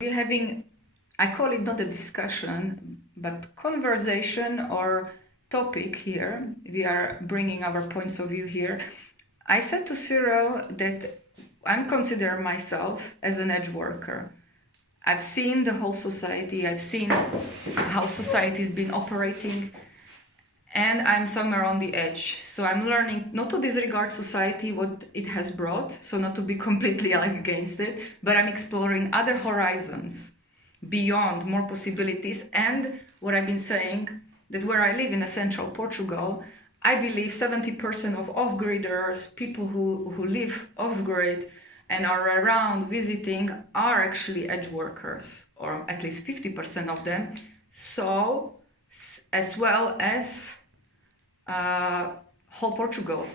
We're having, I call it not a discussion, but conversation or topic here. We are bringing our points of view here. I said to Cyril that I'm considering myself as an edge worker. I've seen the whole society, I've seen how society's been operating, and I'm somewhere on the edge. So I'm learning not to disregard society, what it has brought, so not to be completely against it, but I'm exploring other horizons beyond, more possibilities. And what I've been saying, that where I live in central Portugal, I believe 70% of off-gridders, people who live off-grid and are around visiting, are actually edge workers, or at least 50% of them. So, as well as whole Portugal.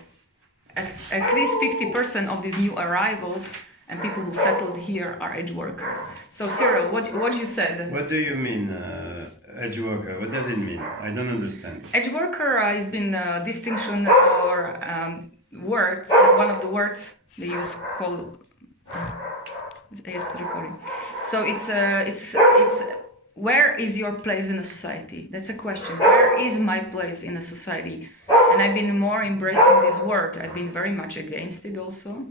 At least 50% of these new arrivals and people who settled here are edge workers. So Cyril, what you said? What do you mean, edge worker? What does it mean? I don't understand. Edge worker has been a distinction or words. One of the words they use called. It's recording. So it's where is your place in a society? That's a question. Where is my place in a society? And I've been more embracing this word. I've been very much against it also.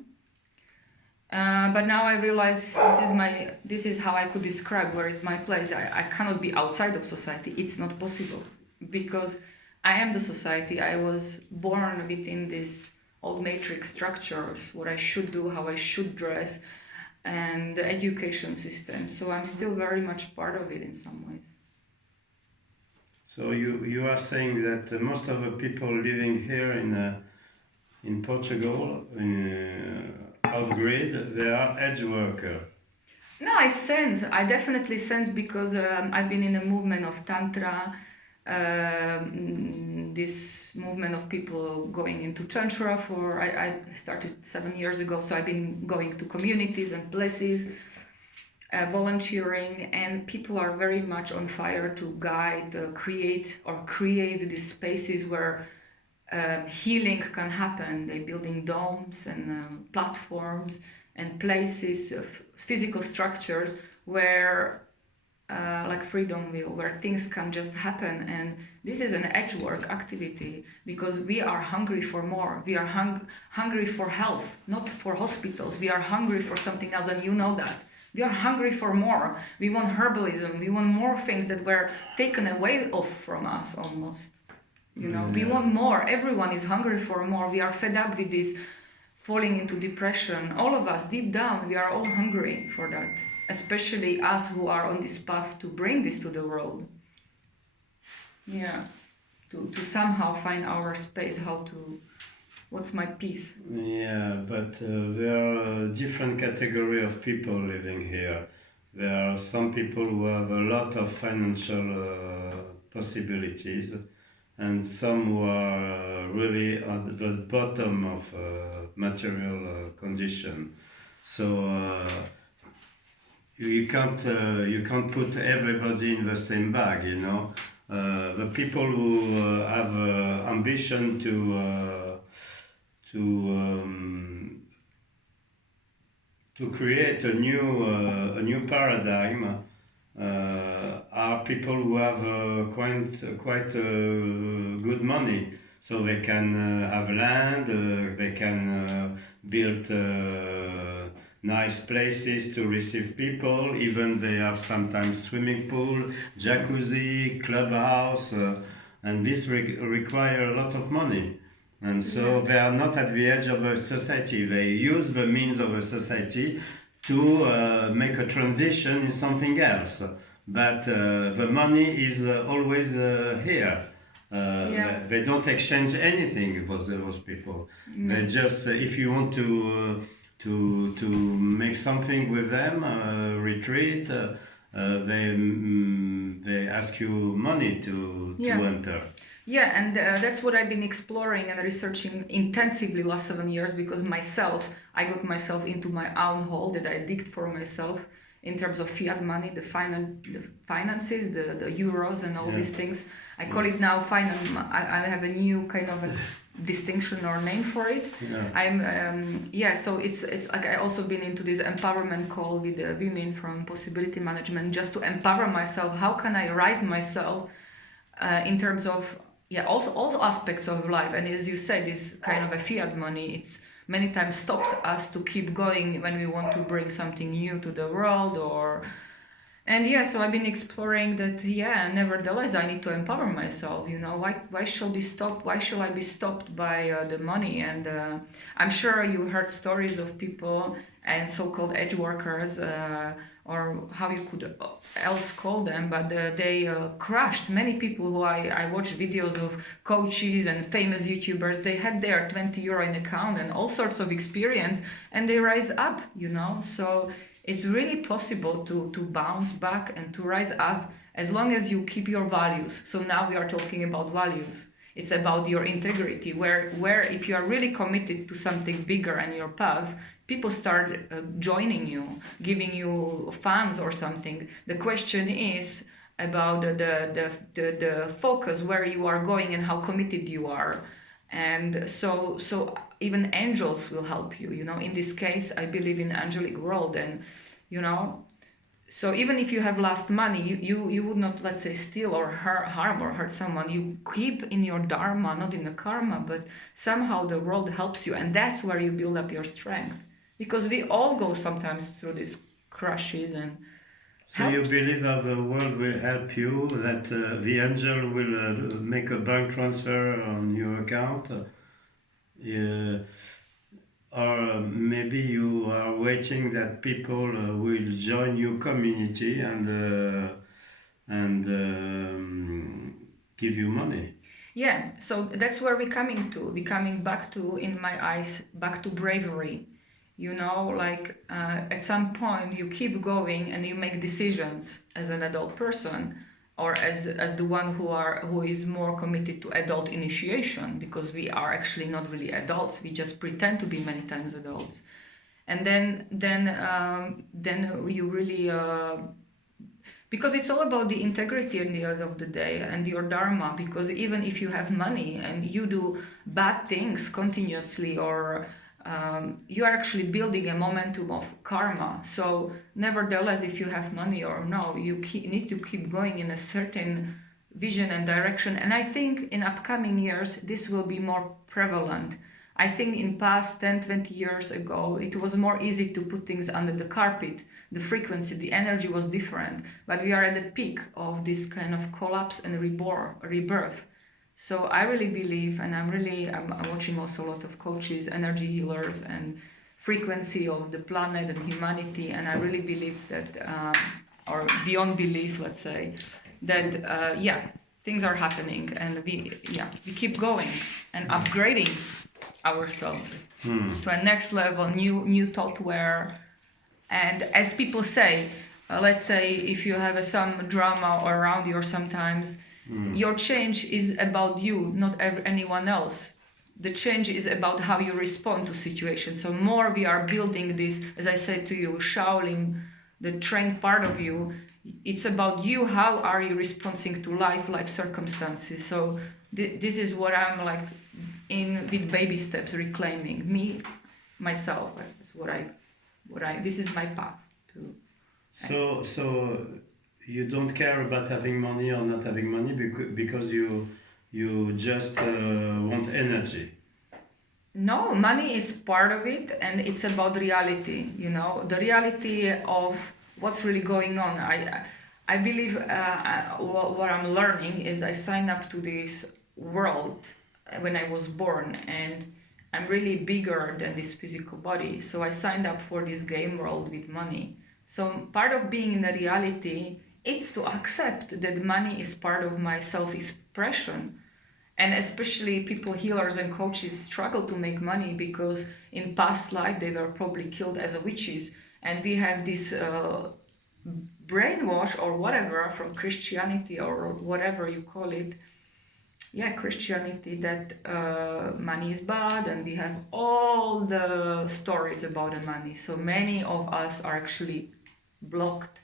But now I realize this is how I could describe where is my place. I cannot be outside of society. It's not possible because I am the society. I was born within this old matrix structures, what I should do, how I should dress, and the education system. So I'm still very much part of it in some ways. So you are saying that most of the people living here in Portugal, off-grid, they are edge worker. No, I definitely sense because I've been in a movement of Tantra, this movement of people going into Tantra I started 7 years ago, so I've been going to communities and places, volunteering, and people are very much on fire to guide, create these spaces where healing can happen. They're building domes and platforms and places of physical structures where like freedom will, where things can just happen. And this is an edge work activity because we are hungry for more. We are hungry for health, not for hospitals. We are hungry for something else, and you know that. We are hungry for more. We want herbalism. We want more things that were taken away from us almost. You know, we want more. Everyone is hungry for more. We are fed up with this falling into depression. All of us, deep down, we are all hungry for that. Especially us who are on this path to bring this to the world. Yeah, to somehow find our space, what's my peace? Yeah, but there are different category of people living here. There are some people who have a lot of financial possibilities, and some who are really at the bottom of material condition. So you can't put everybody in the same bag, you know. The people who have ambition to create a new paradigm are people who have quite good money, so they can have land, they can build nice places to receive people. Even they have sometimes swimming pool, jacuzzi, clubhouse, and this require a lot of money. And so they are not at the edge of a society. They use the means of a society to make a transition in something else. But the money is always here. They don't exchange anything for those people. They just, if you want to make something with them, retreat, they ask you money to enter. Yeah, and that's what I've been exploring and researching intensively last 7 years, because I got myself into my own hole that I digged for myself in terms of fiat money, the finances, the euros and all these things. I call it now I have a new kind of a distinction or name for it. Yeah. So it's like I also been into this empowerment call with the women from possibility management just to empower myself. How can I rise myself in terms of also all aspects of life? And as you said, this kind of a fiat money, it's many times stops us to keep going when we want to bring something new to the world so I've been exploring that. Nevertheless, I need to empower myself. Why shall I be stopped by the money? And I'm sure you heard stories of people and so-called edge workers, or how you could else call them, but they crushed many people who I watched videos of coaches and famous YouTubers. They had their 20 euro in account and all sorts of experience, and they rise up. So it's really possible to bounce back and to rise up as long as you keep your values. So now we are talking about values. It's about your integrity, where if you are really committed to something bigger and your path, people start joining you, giving you funds or something. The question is about the focus, where you are going and how committed you are. And so even angels will help you. In this case, I believe in angelic world. And so even if you have lost money, you would not, let's say, steal or harm or hurt someone. You keep in your dharma, not in the karma, but somehow the world helps you, and that's where you build up your strength, because we all go sometimes through these crushes. And so you believe that the world will help you, that the angel will make a bank transfer on your account, or maybe you are waiting that people will join your community and give you money. Yeah, so that's where we're coming back to, in my eyes, back to bravery. At some point you keep going and you make decisions as an adult person, or as the one who is more committed to adult initiation, because we are actually not really adults. We just pretend to be many times adults. And then you really because it's all about the integrity at the end of the day and your dharma. Because even if you have money and you do bad things continuously, or you are actually building a momentum of karma. So nevertheless, if you have money or no, you need to keep going in a certain vision and direction. And I think in upcoming years this will be more prevalent. I think in past 10-20 years ago it was more easy to put things under the carpet. The frequency, the energy was different, but we are at the peak of this kind of collapse and rebirth. So I really believe, and I'm watching also a lot of coaches, energy healers, and frequency of the planet and humanity, and I really believe that, or beyond belief, let's say, that things are happening, and we keep going and upgrading ourselves to a next level, new software. And as people say, let's say if you have some drama around you, or sometimes your change is about you, not anyone else. The change is about how you respond to situations. So more we are building this, as I said to you, Shaolin, the trained part of you, it's about you. How are you responding to life circumstances? So this is what I'm like with baby steps, reclaiming me, myself. That's what I this is my path to. So you don't care about having money or not having money because you just want energy. No, money is part of it, and it's about reality. The reality of what's really going on. I believe what I'm learning is I signed up to this world when I was born, and I'm really bigger than this physical body. So I signed up for this game world with money. So part of being in the reality, it's to accept that money is part of my self-expression. And especially people, healers and coaches, struggle to make money because in past life they were probably killed as witches. And we have this brainwash or whatever from Christianity or whatever you call it. Yeah, Christianity, that money is bad, and we have all the stories about the money. So many of us are actually blocked.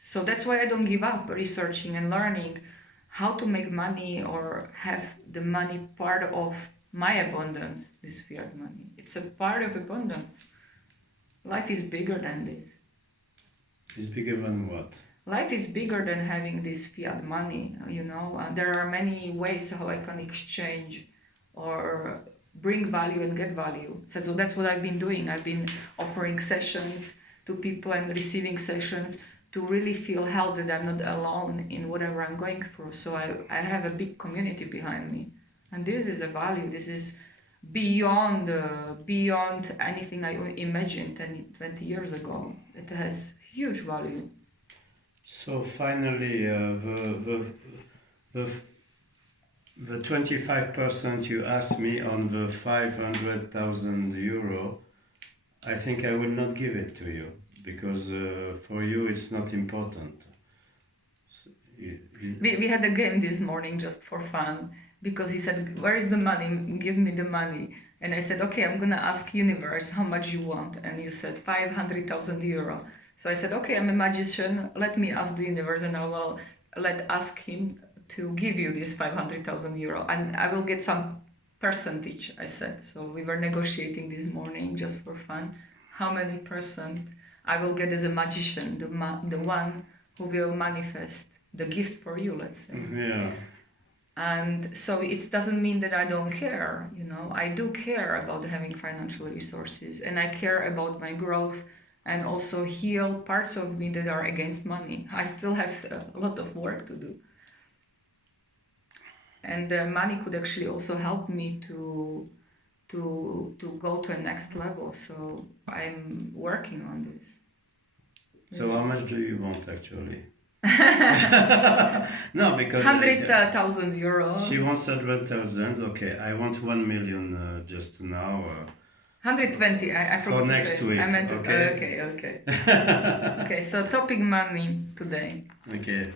So that's why I don't give up researching and learning how to make money or have the money part of my abundance, this fiat money. It's a part of abundance. Life is bigger than this. It's bigger than what? Life is bigger than having this fiat money, there are many ways how I can exchange or bring value and get value. So that's what I've been doing. I've been offering sessions to people and receiving sessions to really feel held that I'm not alone in whatever I'm going through. So I have a big community behind me. And this is a value. This is beyond anything I imagined 20 years ago. It has huge value. So finally, the 25% you asked me on the 500,000 euro, I think I will not give it to you because for you it's not important. So we had a game this morning just for fun because he said, "Where is the money? Give me the money." And I said, "Okay, I'm gonna ask universe how much you want." And you said 500,000 euro. So I said, "Okay, I'm a magician. Let me ask the universe, and I will ask him to give you this 500,000 euro, and I will get some percentage." I said. So we were negotiating this morning just for fun. How many percent I will get as a magician, the one who will manifest the gift for you, let's say. Yeah. And so it doesn't mean that I don't care, I do care about having financial resources, and I care about my growth and also heal parts of me that are against money. I still have a lot of work to do. And money could actually also help me to go to a next level. So I'm working on this. So how much do you want actually? No, because 100,000 euro. She wants 100,000. Okay, I want 1 million just now. 120. I forgot for to next say. week. I meant okay. okay. Okay. So topic money today. Okay.